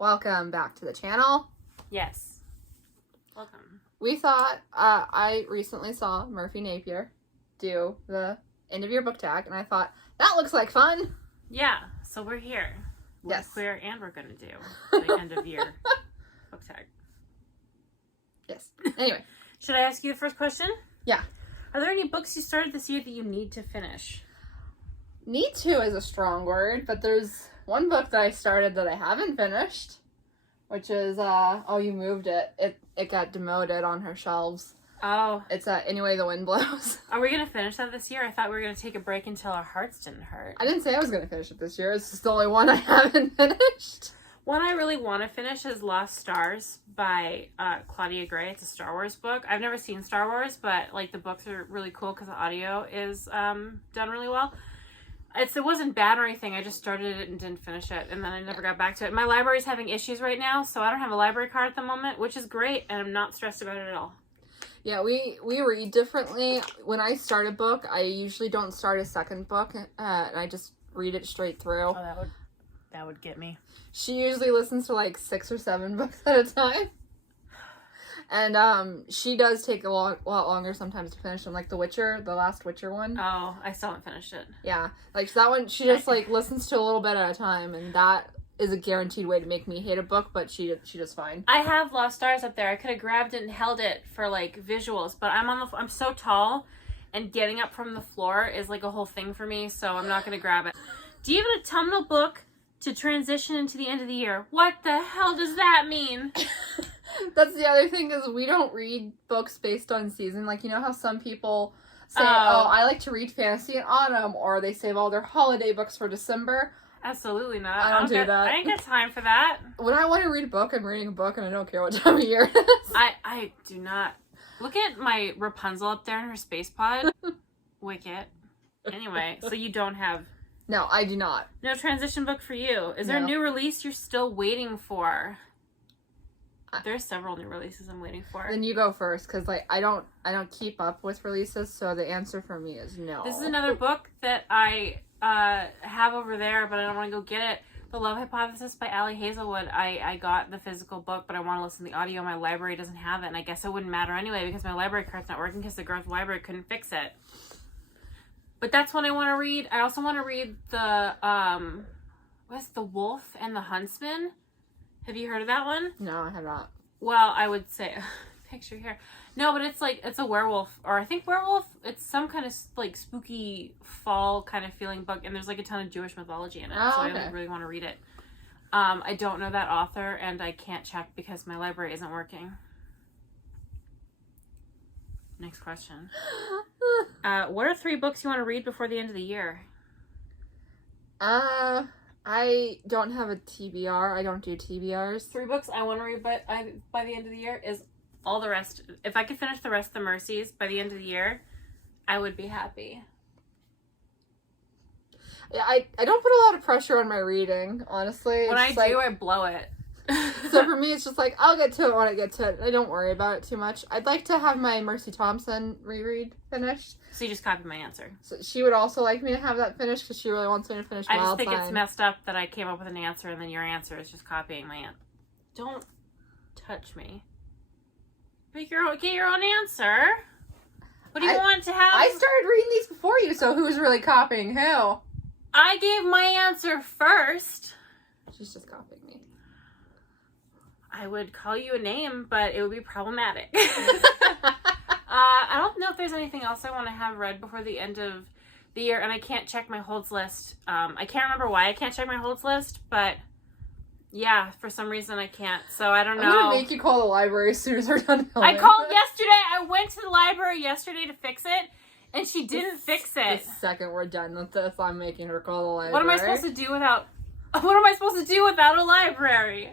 Welcome back to the channel. Yes. Welcome. We thought, I recently saw Murphy Napier do the end of year book tag, and I thought, that looks like fun. Yeah, so we're here. We're Yes. queer, and we're going to do the end of year book tag. Yes. Anyway. Should I ask you the first question? Yeah. Are there any books you started this year that you need to finish? Need to is a strong word, but there's one book that I started that I haven't finished, which is, oh, you moved it. It got demoted on her shelves. Oh. It's, Anyway the Wind Blows. Are we going to finish that this year? I thought we were going to take a break until our hearts didn't hurt. I didn't say I was going to finish it this year. It's just the only one I haven't finished. One I really want to finish is Lost Stars by Claudia Gray. It's a Star Wars book. I've never seen Star Wars, but like the books are really cool because the audio is done really well. It wasn't bad or anything. I just started it and didn't finish it, and then I never got back to it. My library's having issues right now, so I don't have a library card at the moment, which is great, and I'm not stressed about it at all. Yeah, we read differently. When I start a book, I usually don't start a second book, and I just read it straight through. Oh, that would get me. She usually listens to like 6 or 7 books at a time. And she does take a lot longer sometimes to finish them, like The Witcher, the last Witcher one. Oh, I still haven't finished it. Yeah, like that one, she just like listens to a little bit at a time, and that is a guaranteed way to make me hate a book, but she does fine. I have Lost Stars up there. I could have grabbed it and held it for like visuals, but I'm so tall, and getting up from the floor is like a whole thing for me, so I'm not gonna grab it. Do you have an autumnal book to transition into the end of the year? What the hell does that mean? That's the other thing, is we don't read books based on season. Like, you know how some people say, oh, I like to read fantasy in autumn, or they save all their holiday books for December. Absolutely not. I don't do that. I ain't got time for that. When I want to read a book, I'm reading a book, and I don't care what time of year it is. I do not. Look at my Rapunzel up there in her space pod. Wicket. Anyway, so you don't have... No, I do not. No transition book for you. Is there a new release you're still waiting for? There's several new releases I'm waiting for. Then you go first, because like I don't keep up with releases, so the answer for me is no. This is another book that I have over there, but I don't want to go get it. The Love Hypothesis by Hazelwood. I got the physical book, but I want to listen to the audio. My library doesn't have it, and I guess it wouldn't matter anyway because my library card's not working because the girls' library couldn't fix it. But that's what I want to read. I also want to read the what's The Wolf and the Huntsman. Have you heard of that one? No, I have not. Well, I would say picture here. No, but it's a werewolf, or I think werewolf. It's some kind of like spooky fall kind of feeling book, and there's like a ton of Jewish mythology in it. Oh, so okay. I really want to read it. I don't know that author, and I can't check because my library isn't working. Next question. What are 3 books you want to read before the end of the year? I don't have a TBR. I don't do TBRs. 3 books I want to read by the end of the year is all the rest. If I could finish the rest of the Mercies by the end of the year, I would be happy. Yeah, I don't put a lot of pressure on my reading, honestly. When I do, I blow it. So for me, it's just like, I'll get to it when I get to it. I don't worry about it too much. I'd like to have my Mercy Thompson reread finished. So you just copied my answer. So she would also like me to have that finished because she really wants me to finish I just Wild think Sign. it's messed up that I came up with an answer and then your answer is just copying my answer. Don't touch me. Get your own answer. What do you want to have? I started reading these before you, so who's really copying who? I gave my answer first. She's just copying me. I would call you a name, but it would be problematic. I don't know if there's anything else I want to have read before the end of the year, and I can't check my holds list. I can't remember why I can't check my holds list, but yeah, for some reason I can't, so I don't know. I'm gonna make you call the library as soon as we're done filming. I called yesterday. I went to the library yesterday to fix it, and she didn't fix it. The second we're done with this, I'm making her call the library. What am I supposed to do without a library?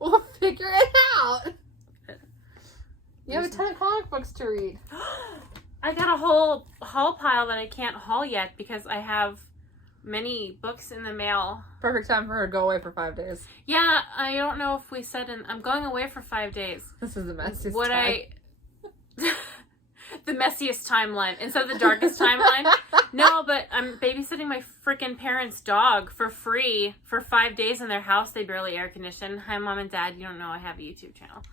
We'll figure it out. You have a ton of comic books to read. I got a whole haul pile that I can't haul yet because I have many books in the mail. Perfect time for her to go away for 5 days. Yeah, I don't know if we said I'm going away for 5 days. This is the messiest time. The messiest timeline instead of the darkest timeline. No, but I'm babysitting my freaking parents' dog for free for 5 days in their house. They barely air condition. Hi, Mom and Dad. You don't know I have a YouTube channel.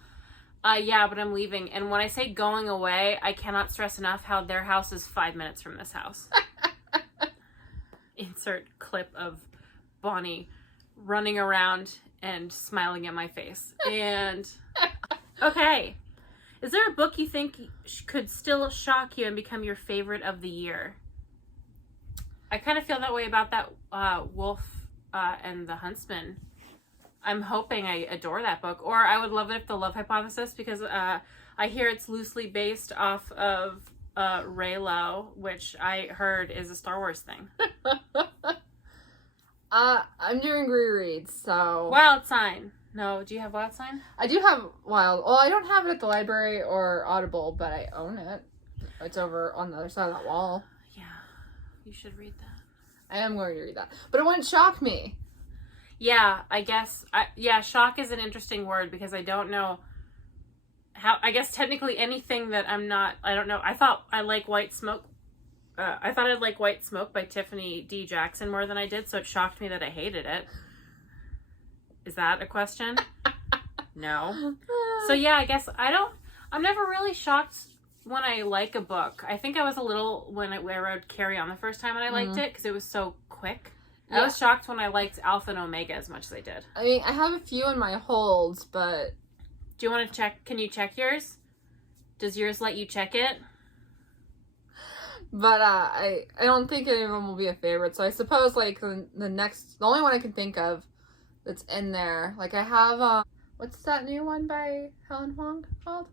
Yeah, but I'm leaving. And when I say going away, I cannot stress enough how their house is 5 minutes from this house. Insert clip of Bonnie running around and smiling at my face. And, okay. Is there a book you think could still shock you and become your favorite of the year? I kind of feel that way about that Wolf and the Huntsman. I'm hoping I adore that book. Or I would love it if The Love Hypothesis, because I hear it's loosely based off of Raylo, which I heard is a Star Wars thing. I'm doing rereads, so... Wild Sign. No, do you have Wild Sign? I do have Wild. Well, I don't have it at the library or Audible, but I own it. It's over on the other side of that wall. Yeah, you should read that. I am going to read that. But it wouldn't shock me. Yeah, I guess. Shock is an interesting word because I don't know how. I guess technically anything that I'm not. I don't know. I thought I like White Smoke. I thought I'd like White Smoke by Tiffany D. Jackson more than I did, so it shocked me that I hated it. Is that a question? No. So yeah, I guess I'm never really shocked when I like a book. I think I was a little when I read Carry On the first time and I liked it because it was so quick. Yeah. I was shocked when I liked Alpha and Omega as much as I did. I mean, I have a few in my holds, but... Do you want to check? Can you check yours? Does yours let you check it? But I don't think any of them will be a favorite. So I suppose like the only one I can think of that's in there. Like I have what's that new one by Helen Huang called?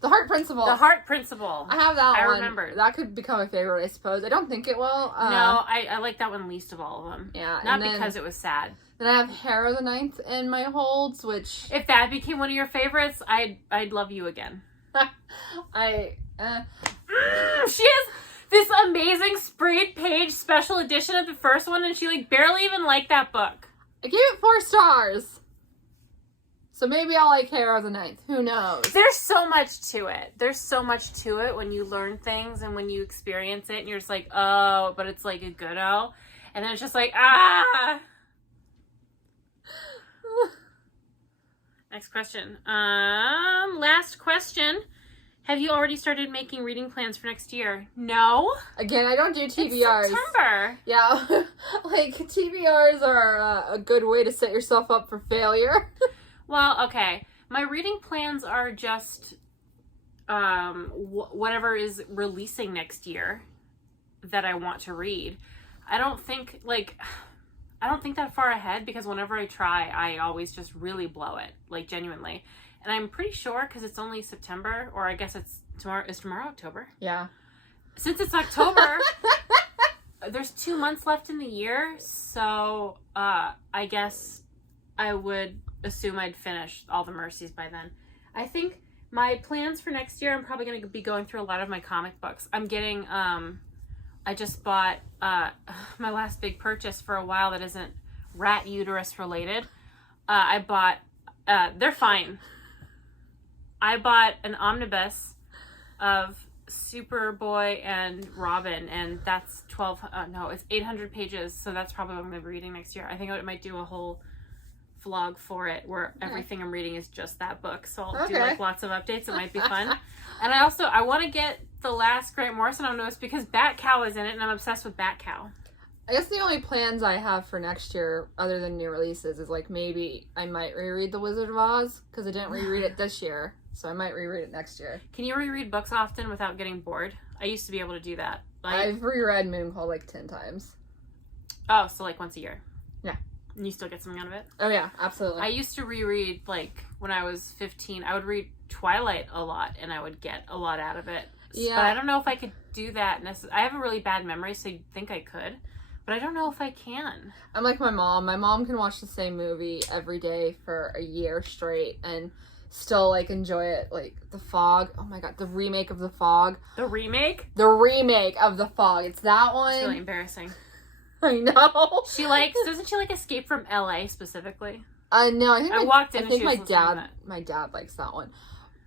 The Heart Principle. The Heart Principle. I have that one. I remember. That could become a favorite, I suppose. I don't think it will. No, I like that one least of all of them. Yeah. Not because it was sad. Then I have Harrow the Ninth in my holds, which... If that became one of your favorites, I'd love you again. She has this amazing sprayed page special edition of the first one, and she like barely even liked that book. I gave it 4 stars. So maybe I'll like Harrow the Ninth. Who knows? There's so much to it. There's so much to it when you learn things and when you experience it and you're just like, oh, but it's like a good oh. And then it's just like, ah. Next question. Last question. Have you already started making reading plans for next year? No. Again, I don't do TBRs. It's September. Yeah. Like, TBRs are a good way to set yourself up for failure. Well, okay. My reading plans are just whatever is releasing next year that I want to read. I don't think that far ahead because whenever I try, I always just really blow it, like genuinely. And I'm pretty sure because it's only September, or I guess it's tomorrow. Is tomorrow October? Yeah. Since it's October, there's 2 months left in the year, so I guess I would assume I'd finish All the Mercies by then. I think my plans for next year, I'm probably going to be going through a lot of my comic books. I'm getting, I just bought my last big purchase for a while that isn't rat uterus related. I bought, they're fine. I bought an omnibus of Superboy and Robin, and that's it's 800 pages, so that's probably what I'm going to be reading next year. I think I might do a whole vlog for it where everything I'm reading is just that book, so I'll do like lots of updates. It might be fun. And I want to get the last Grant Morrison omnibus because Bat Cow is in it and I'm obsessed with Bat Cow. I guess the only plans I have for next year other than new releases is like maybe I might reread The Wizard of Oz because I didn't reread it this year, so I might reread it next year. Can you reread books often without getting bored? I used to be able to do that. I've reread Moonfall like 10 times. Oh, so like once a year. Yeah. And you still get something out of it? Oh, yeah, absolutely. I used to reread, like, when I was 15, I would read Twilight a lot, and I would get a lot out of it. Yeah. But I don't know if I could do that. I have a really bad memory, so you'd think I could. But I don't know if I can. I'm like my mom. My mom can watch the same movie every day for a year straight and still, like, enjoy it. Like, The Fog. Oh, my God. The remake of The Fog. The remake? The remake of The Fog. It's that one. It's really embarrassing. I know. Doesn't she like Escape from LA specifically? No, I think my dad likes that one.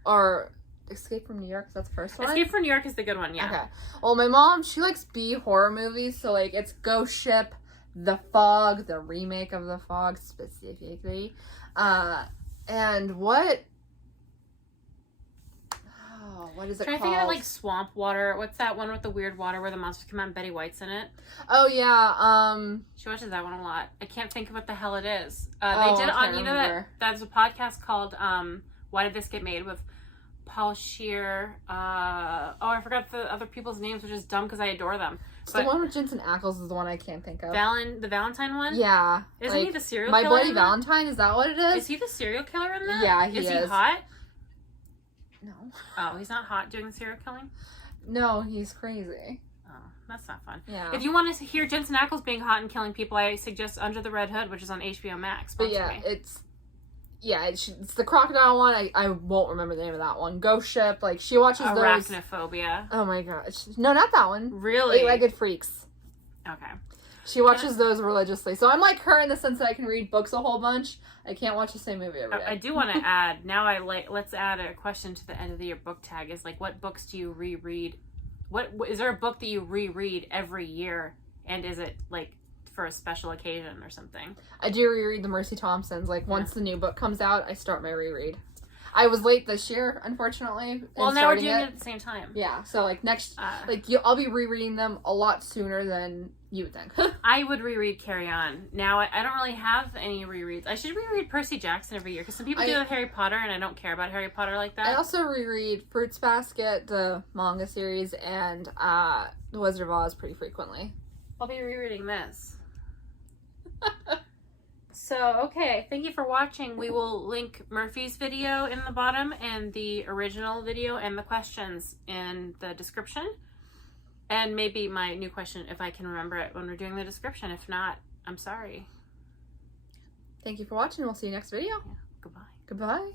Or Escape from New York? That's the first one? Escape from New York is the good one, yeah. Okay. Well, my mom, she likes B horror movies, so, like, it's Ghost Ship, The Fog, the remake of The Fog, specifically. And what... Oh, what is it called? I'm trying to think of it, like, Swamp Water. What's that one with the weird water where the monsters come out and Betty White's in it? Oh, yeah, She watches that one a lot. I can't think of what the hell it is. Oh, They did I on, can't you know, remember. that's a podcast called Why Did This Get Made with Paul Scheer. I forgot the other people's names, which is dumb because I adore them. It's But the one with Jensen Ackles is the one I can't think of. the Valentine one? Yeah. Isn't like, he the serial My killer? Bloody in that? Valentine, is that what it is? Is he the serial killer in that? Yeah, he Is he is. hot? No. Oh, he's not hot doing serial killing? No, he's crazy. Oh, that's not fun. Yeah. If you want to hear Jensen Ackles being hot and killing people, I suggest Under the Red Hood, which is on HBO Max. But yeah, it's the crocodile one. I won't remember the name of that one. Ghost Ship. Like, she watches those. Arachnophobia. Oh my gosh. No, not that one. Really? Eight-Legged Freaks. Okay. She watches those religiously. So I'm like her in the sense that I can read books a whole bunch. I can't watch the same movie every day. I do want to add, let's add a question to the end of the year book tag. Is like, what books do you reread? What is there a book that you reread every year? And is it like for a special occasion or something? I do reread the Mercy Thompsons. Like, once the new book comes out, I start my reread. I was late this year, unfortunately. Well, now we're doing it at the same time. Yeah, so like I'll be rereading them a lot sooner than you would think. I would reread Carry On. Now, I don't really have any rereads. I should reread Percy Jackson every year, because some people do with Harry Potter, and I don't care about Harry Potter like that. I also reread Fruits Basket, the manga series, and The Wizard of Oz pretty frequently. I'll be rereading this. So, okay, thank you for watching. We will link Murphy's video in the bottom and the original video and the questions in the description. And maybe my new question, if I can remember it when we're doing the description. If not, I'm sorry. Thank you for watching. We'll see you next video. Yeah, goodbye. Goodbye.